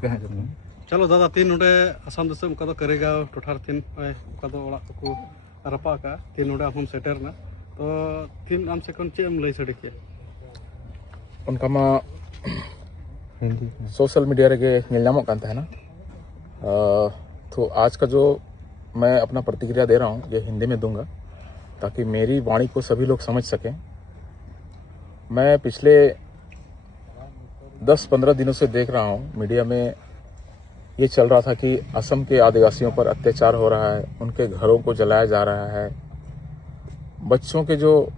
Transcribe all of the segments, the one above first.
चलो दादा तीन नोडे आसाम दिसम का करेगा टोठार तीन का ओड़ा को रपा का तीन नोडे हम सेटर ना तो तीन आम से कौन चेम लई सड़े के उनका मा सोशल मीडिया रे नीलनामों का है ना। तो आज का जो मैं अपना प्रतिक्रिया दे रहा हूँ ये हिंदी में दूंगा ताकि मेरी वाणी को सभी लोग समझ सकें। मैं पिछले 10-15 दिनों से देख रहा हूँ मीडिया में ये चल रहा था कि असम के आदिवासियों पर अत्याचार हो रहा है, उनके घरों को जलाया जा रहा है, बच्चों के जो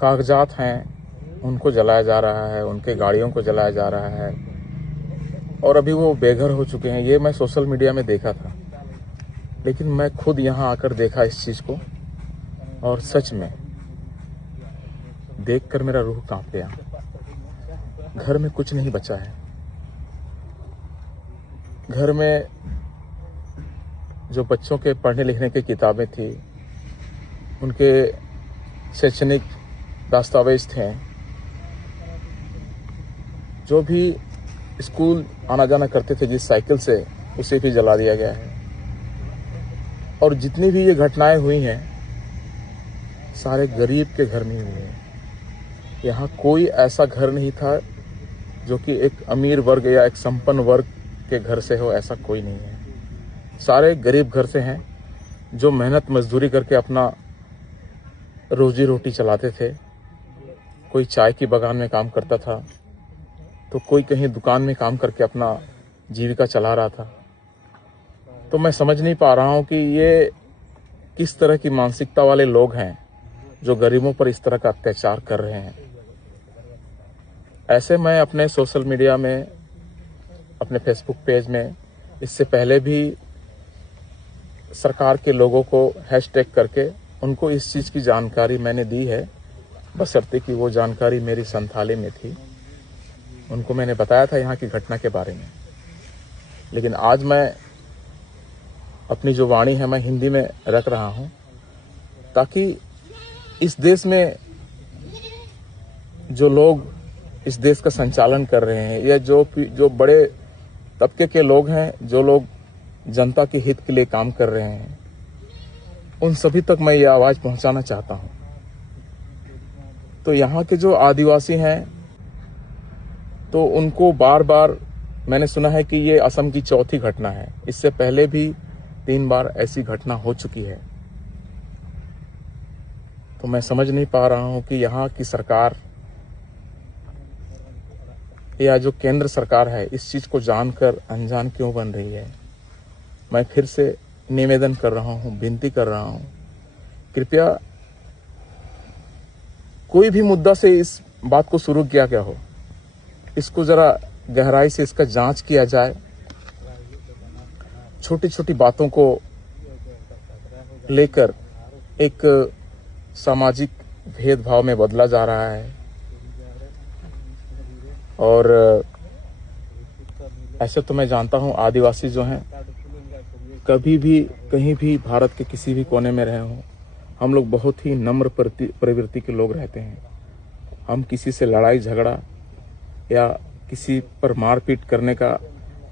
कागजात हैं उनको जलाया जा रहा है, उनके गाड़ियों को जलाया जा रहा है और अभी वो बेघर हो चुके हैं। ये मैं सोशल मीडिया में देखा था, लेकिन मैं खुद यहाँ आकर देखा इस चीज़ को और सच में देखकर मेरा रूह कांप गया। घर में कुछ नहीं बचा है। घर में जो बच्चों के पढ़ने लिखने की किताबें थी, उनके शैक्षणिक दस्तावेज थे, जो भी स्कूल आना जाना करते थे जिस साइकिल से, उसे भी जला दिया गया है। और जितनी भी ये घटनाएं हुई हैं सारे गरीब के घर में हुई हैं। यहाँ कोई ऐसा घर नहीं था जो कि एक अमीर वर्ग या एक संपन्न वर्ग के घर से हो, ऐसा कोई नहीं है। सारे गरीब घर से हैं जो मेहनत मजदूरी करके अपना रोजी रोटी चलाते थे। कोई चाय की बागान में काम करता था तो कोई कहीं दुकान में काम करके अपना जीविका चला रहा था। तो मैं समझ नहीं पा रहा हूँ कि ये किस तरह की मानसिकता वाले लोग हैं जो गरीबों पर इस तरह का अत्याचार कर रहे हैं। ऐसे मैं अपने सोशल मीडिया में, अपने फेसबुक पेज में इससे पहले भी सरकार के लोगों को हैशटैग करके उनको इस चीज़ की जानकारी मैंने दी है, बशर्ते कि वो जानकारी मेरी संथाली में थी। उनको मैंने बताया था यहाँ की घटना के बारे में। लेकिन आज मैं अपनी जो वाणी है मैं हिंदी में रख रहा हूँ ताकि इस देश में जो लोग इस देश का संचालन कर रहे हैं या जो बड़े तबके के लोग हैं, जो लोग जनता के हित के लिए काम कर रहे हैं, उन सभी तक मैं ये आवाज पहुंचाना चाहता हूं। तो यहाँ के जो आदिवासी हैं तो उनको बार बार मैंने सुना है कि ये असम की चौथी घटना है। इससे पहले भी 3 बार ऐसी घटना हो चुकी है। तो मैं समझ नहीं पा रहा हूं कि यहाँ की सरकार या जो केंद्र सरकार है इस चीज को जानकर अनजान क्यों बन रही है। मैं फिर से निवेदन कर रहा हूं, विनती कर रहा हूं, कृपया कोई भी मुद्दा से इस बात को शुरू किया गया हो, इसको जरा गहराई से इसका जांच किया जाए। छोटी छोटी बातों को लेकर एक सामाजिक भेदभाव में बदला जा रहा है और ऐसे तो मैं जानता हूं आदिवासी जो हैं कभी भी कहीं भी भारत के किसी भी कोने में रहे हों, हम लोग बहुत ही नम्र प्रवृत्ति के लोग रहते हैं। हम किसी से लड़ाई झगड़ा या किसी पर मारपीट करने का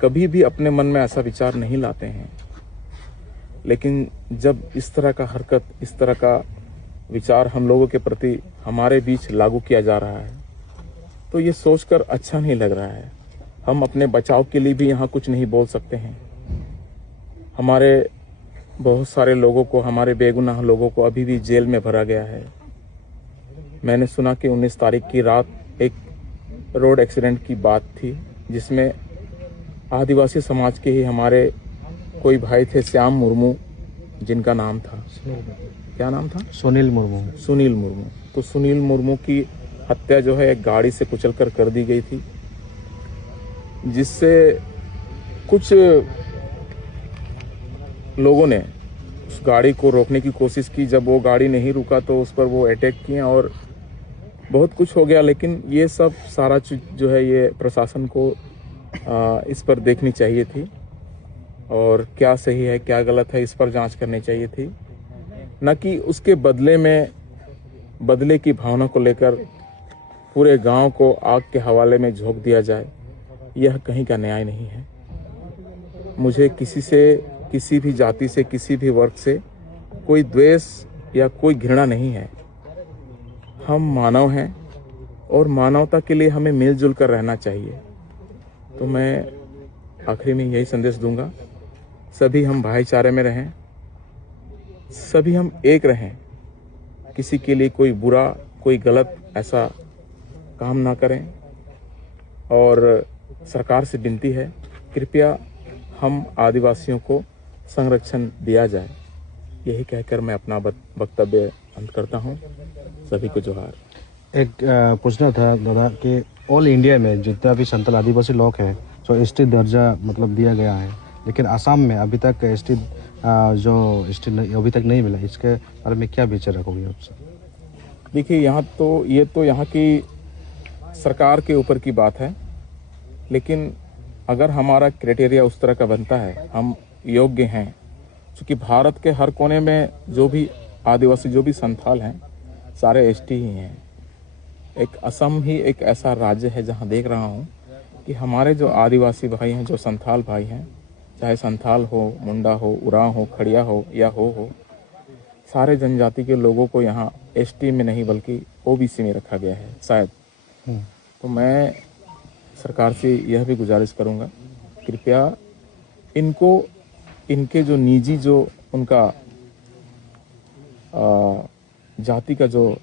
कभी भी अपने मन में ऐसा विचार नहीं लाते हैं। लेकिन जब इस तरह का हरकत, इस तरह का विचार हम लोगों के प्रति हमारे बीच लागू किया जा रहा है तो ये सोचकर अच्छा नहीं लग रहा है। हम अपने बचाव के लिए भी यहाँ कुछ नहीं बोल सकते हैं। हमारे बहुत सारे लोगों को, हमारे बेगुनाह लोगों को अभी भी जेल में भरा गया है। मैंने सुना कि 19 तारीख की रात एक रोड एक्सीडेंट की बात थी जिसमें आदिवासी समाज के ही हमारे कोई भाई थे, श्याम मुर्मू जिनका नाम था, क्या नाम था? सुनील मुर्मू। सुनील मुर्मू। तो सुनील मुर्मू की हत्या जो है एक गाड़ी से कुचलकर कर दी गई थी, जिससे कुछ लोगों ने उस गाड़ी को रोकने की कोशिश की। जब वो गाड़ी नहीं रुका तो उस पर वो अटैक किया और बहुत कुछ हो गया। लेकिन ये सब सारा चीज जो है ये प्रशासन को इस पर देखनी चाहिए थी और क्या सही है क्या गलत है इस पर जांच करनी चाहिए थी, न कि उसके बदले की भावना को लेकर पूरे गांव को आग के हवाले में झोंक दिया जाए। यह कहीं का न्याय नहीं है। मुझे किसी से, किसी भी जाति से, किसी भी वर्ग से कोई द्वेष या कोई घृणा नहीं है। हम मानव हैं और मानवता के लिए हमें मिलजुल कर रहना चाहिए। तो मैं आखिरी में यही संदेश दूंगा, सभी हम भाईचारे में रहें, सभी हम एक रहें, किसी के लिए कोई बुरा, कोई गलत ऐसा काम ना करें। और सरकार से विनती है, कृपया हम आदिवासियों को संरक्षण दिया जाए। यही कहकर मैं अपना वक्तव्य अंत करता हूँ। सभी को जोहार। एक पूछना था दादा कि ऑल इंडिया में जितना भी संथाल आदिवासी लोग हैं तो एसटी दर्जा मतलब दिया गया है, लेकिन आसाम में अभी तक एसटी अभी तक नहीं मिला। इसके बारे में क्या विचार रखोगे आपसे? देखिए, ये तो यहाँ की सरकार के ऊपर की बात है, लेकिन अगर हमारा क्राइटेरिया उस तरह का बनता है, हम योग्य हैं, क्योंकि भारत के हर कोने में जो भी आदिवासी, जो भी संथाल हैं, सारे एसटी ही हैं। एक असम ही एक ऐसा राज्य है जहाँ देख रहा हूँ कि हमारे जो आदिवासी भाई हैं, जो संथाल भाई हैं, चाहे संथाल हो, मुंडा हो, उरांव हो, खड़िया हो या हो, सारे जनजाति के लोगों को यहाँ एसटी में नहीं बल्कि ओबीसी में रखा गया है शायद। तो मैं सरकार से यह भी गुजारिश करूँगा, कृपया इनको, इनके जो निजी, जो उनका जाति का जो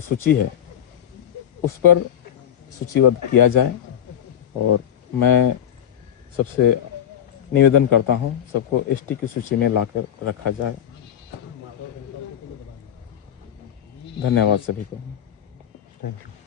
सूची है, उस पर सूचीबद्ध किया जाए। और मैं सबसे निवेदन करता हूं, सबको एसटी की सूची में लाकर रखा जाए। धन्यवाद सभी को। Thank you.